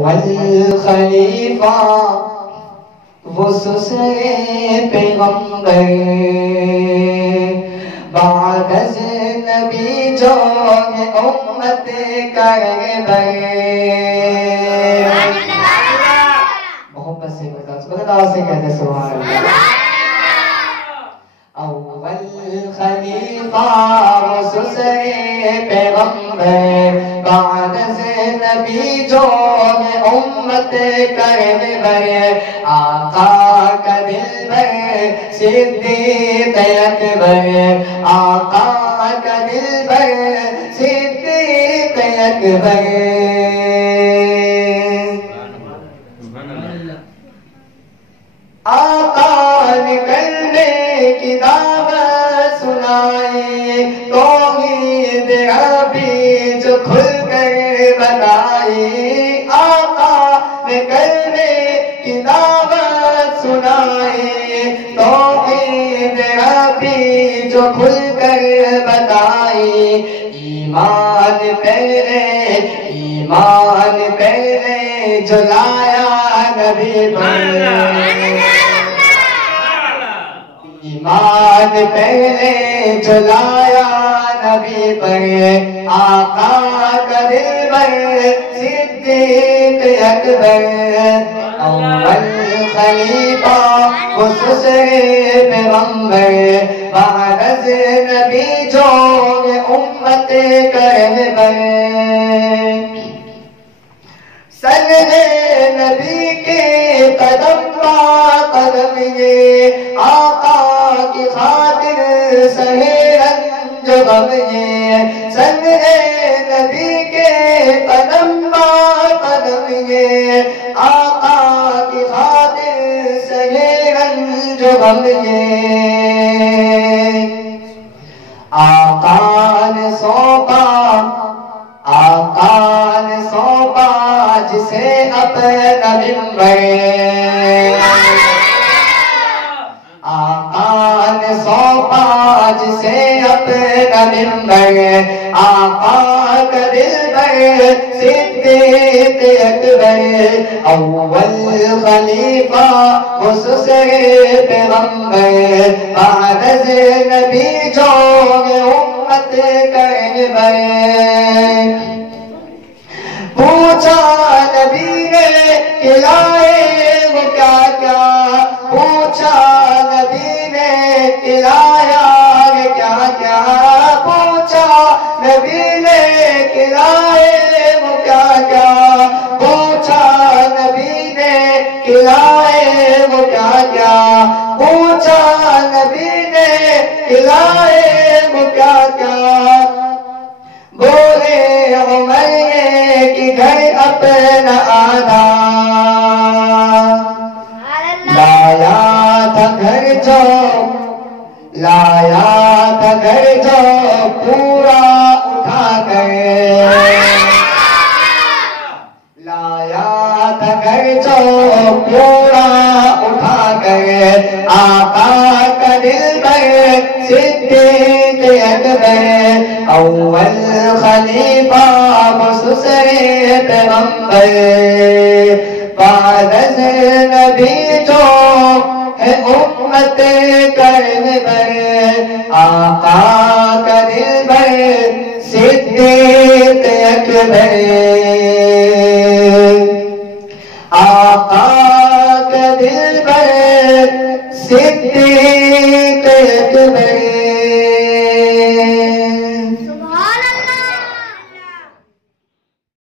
اول خلیفہ وہ سسرے پیغمبر بعد از نبی جو امت کا رہبر محبت سے اللہ سے کہتے سبحان اللہ اول خلیفہ وہ سسرے پیغمبر بعد از نبی جو امت کا رہبر آقا کا دلبر صدیق اکبر آقا کا دلبر صدیق اکبر آقا نے کرنے کی دعوت سنائی توحید ربی جو کھل کر بتائی آقا نے کرنے کی دعوت سنائی توحید ربی جو کھل کر بتائی ایمان پہلے جو لایا نبی پر ایمان پہلے جو لایا نبی پر آقا کا دلبر صدیق اکبر اول خلیفہ وہ سسرے پیغمبر بعد از نبی جو امت کا رہبر سنگ نبی کے قدم پا قدم یہ آقا کی خاطر سہے رنج غم یہ سنگ نبی کے قدم پا قدم یہ آقا کی خاطر سہے رنج غم یہ آقا نے سونپا جسے اپنا ممبر آقا نے سونپا جسے اپنا ممبر آقا کا دلبر صدیق اکبر اول خلیفہ وہ سسرے پیغمبر بعد از نبی جو امت کا رہبر پوچھا نبی نے کہ لائے وہ کیا کیا پوچھا نبی نے کہ لایا کیا کیا پوچھا نبی نے کہ لائے وہ کیا کیا پوچھا نبی نے کہ لائے وہ کیا کیا پوچھا نبی نے کہ لائے وہ کیا کیا بولے عمر کہ گھر اپنا آنا لایا تھا گھر جو پورا اٹھا کر لایا تھا گھر جو پورا اٹھا کر آقا کا دلبر صدیق اکبر اول خلیفہ وہ سسرے پیغمبر بعد از نبی جو ہے امت کا رہبر آقا کا دلبر صدیق اکبر آقا کا دلبر صدیق